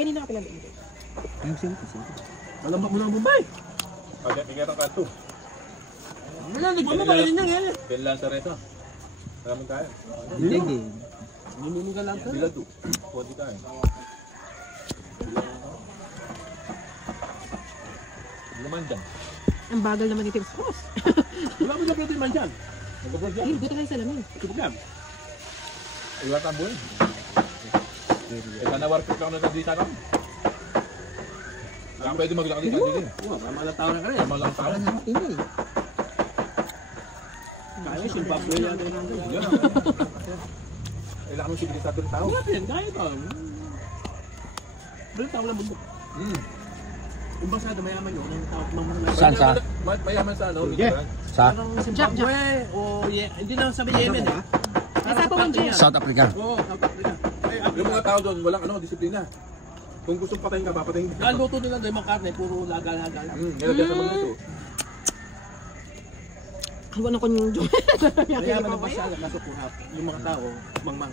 Kaya na ka pinag-iit. Ayun siyempre. Alam mo na ang Bombay. Pagkat tingnan ka ito. Wala, nagpapalagay mo pala din yan eh. Kailan sa reto? Maraming kaya. Hindi. Hindi mo ka lang ito. Bilad to. Pwede kaya. Naman dyan. Ang bagal naman ni Tim Cross. Wala mo na pwede man dyan. Nagpapalagay dyan. Ay, buto tayo sa lamin. Kipagam. Iwat ang buhay. Ika na warpit ka na nagdita ka. Kaya pwede maglakad ka din. Mamalang tao na ka rin. Malang tao. Wala na matindi. Kaya Zimbabwe yan. Yan. Kailangan mo sibilisado ng tao. Kaya ito. Balik tao lang mundo. Kung basado mayaman yun, yung tao mayaman. Saan sa? Mayaman sa ano? Sa? Zimbabwe o hindi lang sabi Yemen eh. Nasa pa man dyan. South Africa. Oo, South Africa. Yung mga tao doon, walang ano, disiplina. Kung gusto patayin ka, papatayin ka. Ang luto nila doon, mga karne, puro laga-laga lang. Nilagyan sa mga luto. Hawa na ko yung Diyos. Mayaman ang basa, nasukuhap. Yung mga tao, mangmang.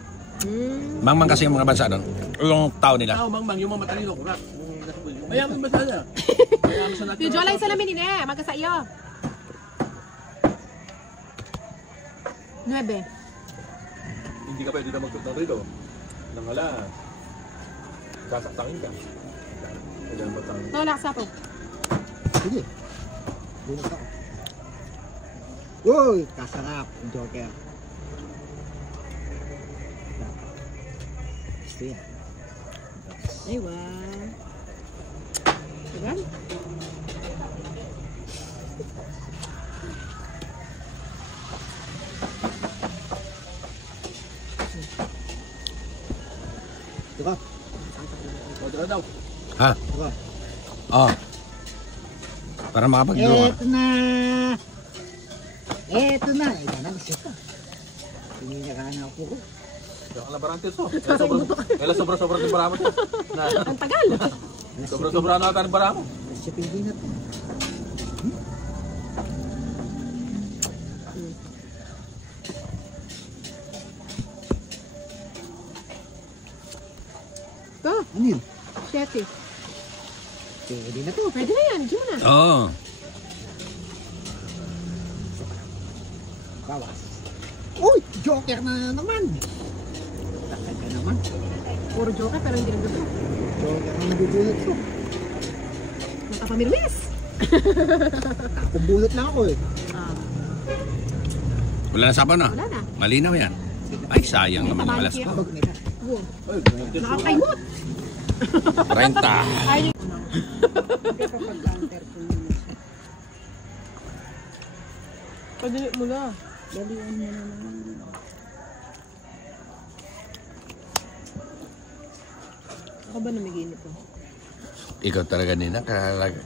Mangmang kasi yung mga bansa doon. Yung tao nila. Tao, mangmang, yung mga matalino, kurak. Mayaman basa na. Mayaman sa natin. Yung Jola yung salamin nila eh. Magkasa iyo. 9. Hindi ka pwede na magtut ng rito. Nang hala, sasaktangin ka. Kailangan ba tangin? Ito, laksa po. Sige. Bunot ako. Uy, kasarap. Yung Joker. Gusto yan. Ay, wow. Diba? Diba? Dala daw. Ha? Diba? Oo. Para makapag-draw. Eto na. Eto na. Ito na. Gusto ko. Pinilakahan ako ko. Kaya ka labarantes oh. Kaya sobra-sobra din baramo to. Ang tagal. Sobra-sobra na natin baramo. Sa Pilipinas. Ito, Ano yun? 7. Pwede na to. Pwede na yan. Diyan mo na. Oo. Bawas. Uy! Joker na naman. Takal ka naman. Puro joker pero hindi nagduto. Joker na nabubulot ko. Nakapamirwis. Kumbulot lang ako eh. Wala na sapaw na. Wala na. Malinaw yan. Ay, sayang naman ang alas ko. Kabag nila. Wow. Nakakaimot. 30. Ay, padali mo na. Dalian mo na naman. Ako ba namiginip ko? Ikaw talaga nina,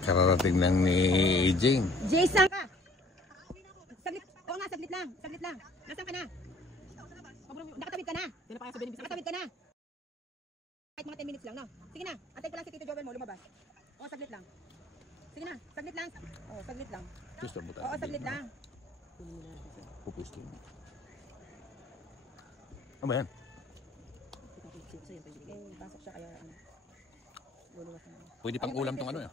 kararating lang ni Jing. Jason ka! Saglit. Oo nga, saglit lang. Saglit lang. Nasaan ka na? Nakatawid ka na. Nakatawid ka na. Kahit mga 10 minutes lang, no? Sige na. Antay ko lang si Tito Joel mo lumabas. Oo, saglit lang. Sige na. Saglit lang. Oo, saglit lang. Gusto mo tayo? Oo, saglit lang. Pupusto mo. Ano ba yan? Pasok siya kaya ano. Luluwas na. Pwede pang ulam tong ano eh.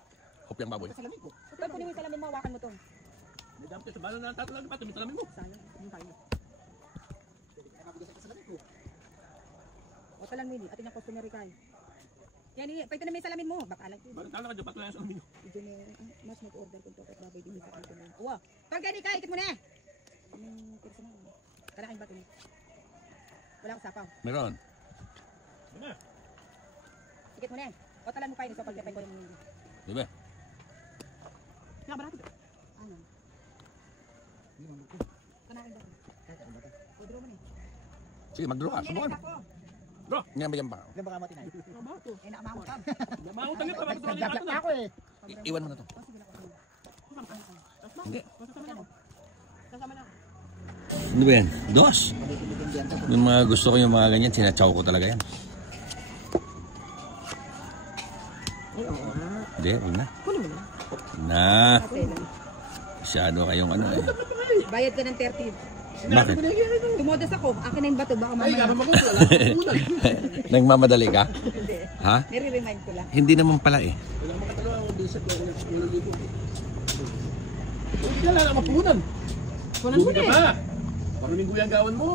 Hopyang baboy. Salamin ko. Tutal, kunin mo yung salamin mo. Hawakan mo to. May dapat sa bala na tatlo lang pa, tumit salamin mo. Sana. Yung tayo. O talang mili. Ating ang customary kayo. Yan, pwede na may salamin mo. Baka alam ko. Bakit tala ka dyan, patlo lang sa salamin mo. Medyo may mas mag-order kung tokot baboy din sa kanto na. Uwa. Pagkani ka, ikit mo na. Anong personal? Kalaking bato niya. Wala akong sapaw. Meron. Ikit mo na. O talan mo pa yun. So pagkapay ko yung hindi. Diba? Nakabarato. Ano? Kanaking bato. O draw mo na. Sige, mag-draw ka. Subukan. Draw. Ngayon ba yan ba? Ilan baka matinay? Eh, nakamahot ka. Namahutang ito, bakit tuloy Nagdagdag na ako eh. Iwan mo na to. Hindi. Kasama na. Ano ba yan? Dos. Yung mga gusto ko yung mga ganyan, sinachaw ko talaga yan. Hindi, yun na. Kunin mo na. Na. Okay lang. Masyado kayong ano eh. Bayad ka ng 30. Bakit? Tumodas ako. Akin na yung bato. Baka Ay, mamaya. karama ko, wala akong punan. Nagmamadali ka? Hindi. Ha? Nire-remind ko lang. Hindi naman pala eh. Wala akong makatalawa akong bisit ko. Wala dito. Hindi ka lang mapunan. Kunan mo na eh. Pa. Maruming guyang gawan mo.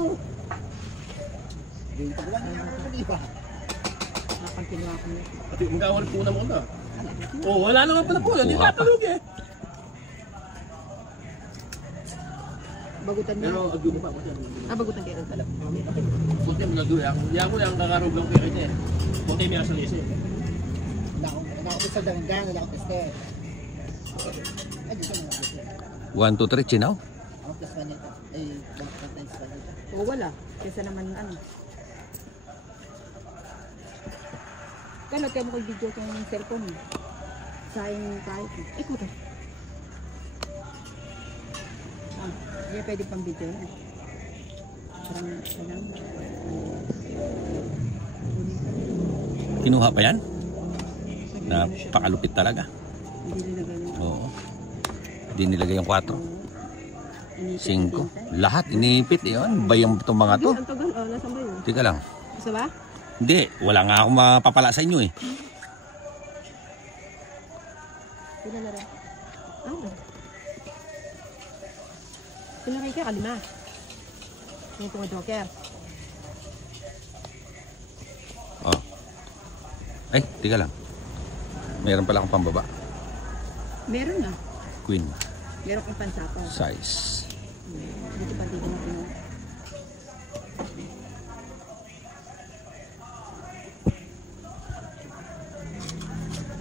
Yung pagwan niya ako di ba? Nakapagkinuha ko na. Pati yung gawan punan mo na. Oh, wala naman pala punan. Hindi Kuha pa. tatalog eh. Bagutan Pero niya. agyo mo pa. Bagutan kayo pala. Puti mo nagdulo. Yan ko yung kakarog lang kaya niya. Puti mo yung salisi. Wala ako sa danggang, wala ako teste. Ay, dito na ako. 1, 2, 3, chinaw. Ako plus manita. Ay, bakit times manita. O wala. Kesa naman ano. Kaya kaya mo kay video ko yung cellphone mo. Sayang kahit. Ikaw to. Hindi pwede pang video. Parang salang. Kinuha pa yan? Napakalupit talaga. Hindi nilagay yung Oo. Hindi nilagay yung 4. 5. Lahat inipit yun. Bayang itong mga to. Ang tagal. Oh, nasaan ba yun? Tika lang. Isa ba? Hindi. Wala nga akong mapapala sa inyo eh. Sila na rin. Sila kayo kaya kalima. Yung mga joker. Oh. Ay, tika lang. Meron pala akong pambaba. Meron na. Queen. Meron kang pansapaw. Size. Dito pa dito natin.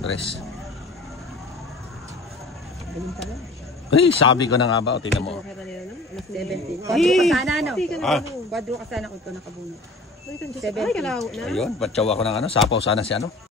Tres. Galing pala. Ay, sabi ko na nga ba. O, tingnan mo. 17. Kwadro ka sana, no? Ah. Kwadro ka sana kung ito nakabunot. 17. Ayun, patsaw ako ng ano. Sapaw sana si ano.